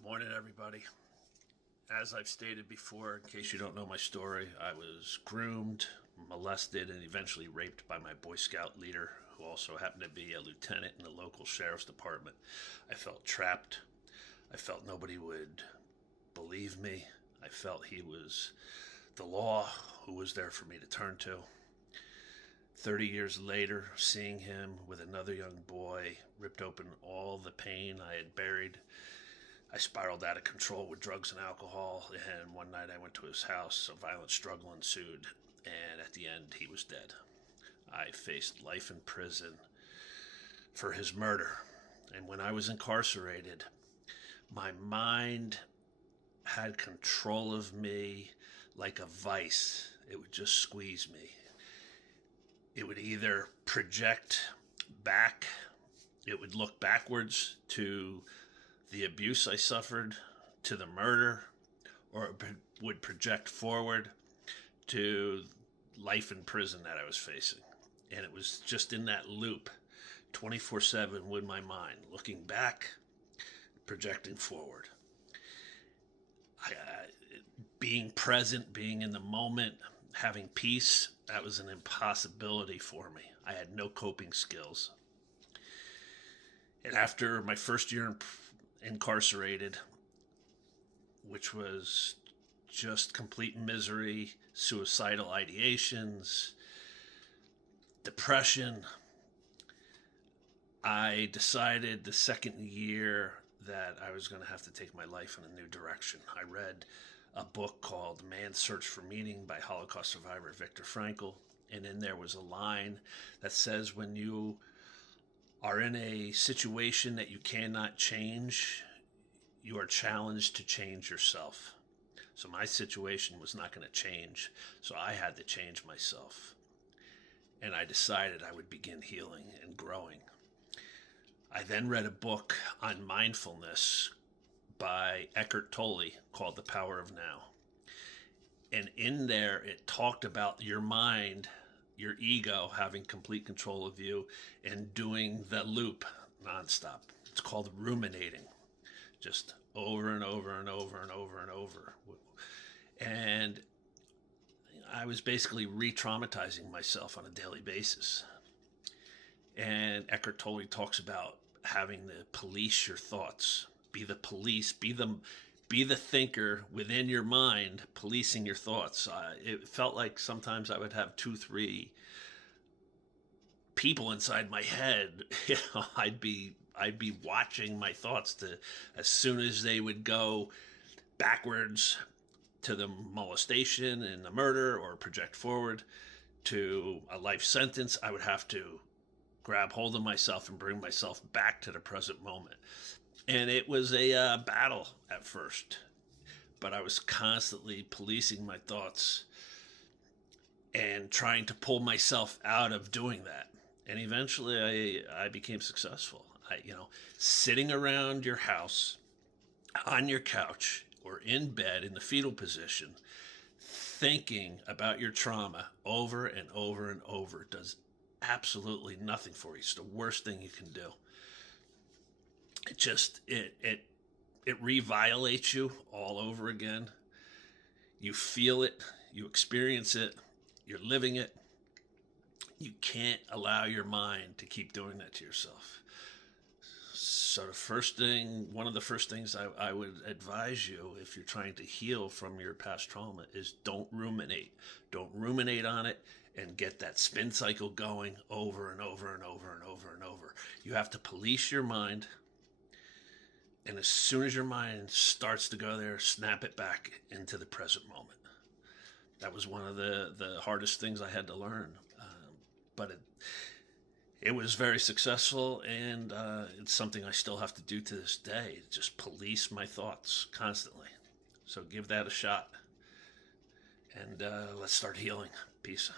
Good morning, everybody. As I've stated before, in case you don't know my story, I was groomed, molested, and eventually raped by my Boy Scout leader, who also happened to be a lieutenant in the local sheriff's department. I felt trapped. I felt nobody would believe me. I felt he was the law who was there for me to turn to. 30 years later, seeing him with another young boy, ripped open all the pain I had buried, I spiraled out of control with drugs and alcohol, and one night I went to his house. A violent struggle ensued, and at the end, he was dead. I faced life in prison for his murder, and when I was incarcerated, my mind had control of me like a vice. It would just squeeze me. It would either project back, it would look backwards to the abuse I suffered, to the murder, or it would project forward to life in prison that I was facing. And it was just in that loop, 24/7 with my mind, looking back, projecting forward. Being present, being in the moment, having peace, that was an impossibility for me. I had no coping skills. And after my first year incarcerated, which was just complete misery, suicidal ideations, depression, I decided the second year that I was going to have to take my life in a new direction. I read a book called Man's Search for Meaning by Holocaust survivor Viktor Frankl, and in there was a line that says, when you are in a situation that you cannot change, you are challenged to change yourself. So my situation was not going to change, so I had to change myself. And I decided I would begin healing and growing. I then read a book on mindfulness by Eckhart Tolle called The Power of Now. And in there, it talked about your mind, your ego having complete control of you and doing the loop nonstop. It's called ruminating, just over and over and over and over and over. And I was basically re-traumatizing myself on a daily basis. And Eckhart Tolle talks about having to police your thoughts, be the police, be the thinker within your mind, policing your thoughts. It felt like sometimes I would have 2-3 people inside my head. I'd be watching my thoughts to, as soon as they would go backwards to the molestation and the murder, or project forward to a life sentence, I would have to grab hold of myself and bring myself back to the present moment. And it was a battle at first, but I was constantly policing my thoughts and trying to pull myself out of doing that. And eventually I became successful. Sitting around your house, on your couch, or in bed in the fetal position, thinking about your trauma over and over and over does absolutely nothing for you. It's the worst thing you can do. It reviolates you all over again. You feel it, you experience it, you're living it. You can't allow your mind to keep doing that to yourself. So one of the first things I would advise you, if you're trying to heal from your past trauma, is don't ruminate. Don't ruminate on it and get that spin cycle going over and over and over and over and over. You have to police your mind. And as soon as your mind starts to go there, snap it back into the present moment. That was one of the hardest things I had to learn. But it was very successful, and it's something I still have to do to this day. Just police my thoughts constantly. So give that a shot. And let's start healing. Peace.